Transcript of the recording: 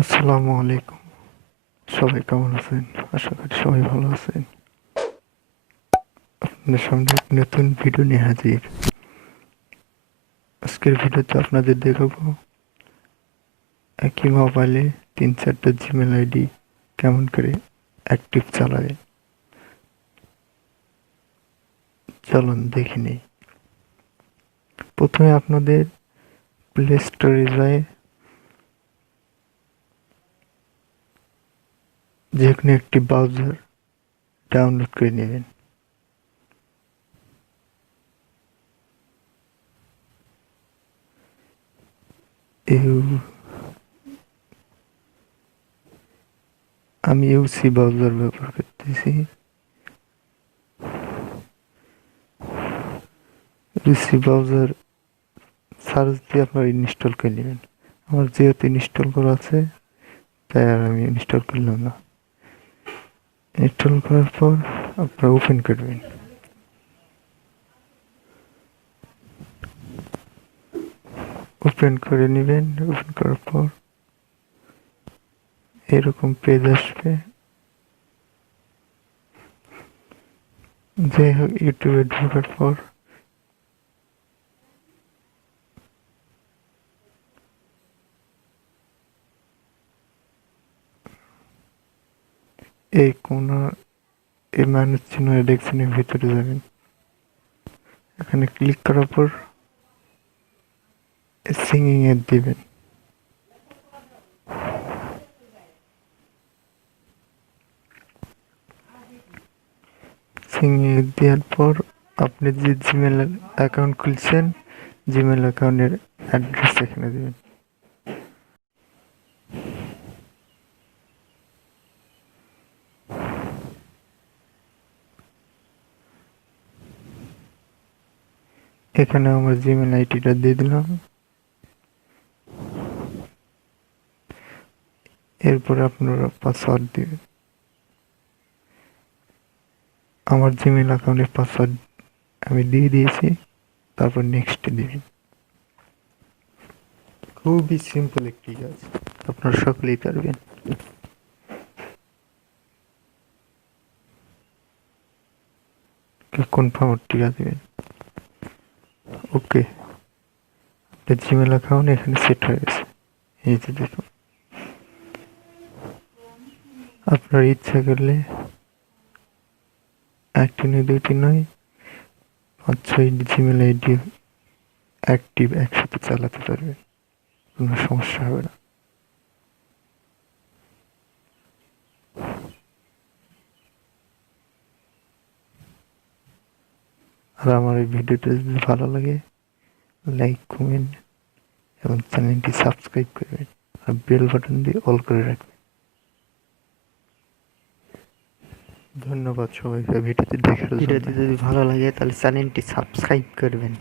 আসসালামু আলাইকুম। সবাই কেমন আছেন? আশা করি সবাই ভালো আছেন। আপনাদের সামনে এক নতুন ভিডিও নিয়ে হাজির। আজকের ভিডিওতে আপনাদের দেখাবো একই মোবাইলে 3-4টা জিমেল আইডি কেমন করে অ্যাক্টিভ চালায়। চলুন দেখে নিই। প্রথমে আপনাদের প্লে স্টোরে যায় যে কোনো একটি ব্রাউজার ডাউনলোড করে নেবেন। আমি ইউসি ব্রাউজার ব্যবহার করতেছি। ইউসি ব্রাউজার সার্চ দিয়ে আপনারা ইনস্টল করে নেবেন। আমার যেহেতু ইনস্টল করা আছে তাই আর আমি ইনস্টল করলাম না। ইনস্টল করার পর আপনারা ওপেন করবেন। ওপেন করে নেবেন। ওপেন করার পর এরকম পেজ আসবে। যাই হোক, ইউটিউবে ঢোকার পর এই কোনার এই মানুষ চিহ্ন দেখছেনের ভিতরে যাবেন। এখানে ক্লিক করার পর সিঙ্গিং এর দিবেন। সিঙ্গিং এর দেওয়ার পর আপনি যে জিমেল অ্যাকাউন্ট খুলছেন জিমেল অ্যাকাউন্টের অ্যাড্রেস এখানে দিবেন। এখানে আমার জিমেল আইডিটা দিয়ে দিলাম। এরপরে আপনারা পাসওয়ার্ড দিবেন। আমার জিমেল অ্যাকাউন্টের পাসওয়ার্ড আমি দিয়ে দিয়েছি। তারপর নেক্সট দিবেন। খুবই সিম্পল একটি কাজ, আপনারা সকলেই পারবেন। কনফার্ম টিকা দিবেন। ওকে, আপনার জিমেল অ্যাকাউন্ট এখানে সেট হয়ে গেছে। এই যে দেখুন, আপনার ইচ্ছা করলে একটি নয়, দুইটি নয়, 5-6 জিমেল আইডি অ্যাক্টিভ একসাথে চালাতে পারবেন। কোনো সমস্যা হবে না। আর আমার এই ভিডিওটা যদি ভালো লাগে লাইক, কমেন্ট এবং চ্যানেলটি সাবস্ক্রাইব করবেন আর বেল বাটন দিয়ে অল করে রাখবেন। ধন্যবাদ সবাইকে ভিডিওটি দেখার জন্য। ভিডিওটি যদি ভালো লাগে তাহলে চ্যানেলটি সাবস্ক্রাইব করবেন।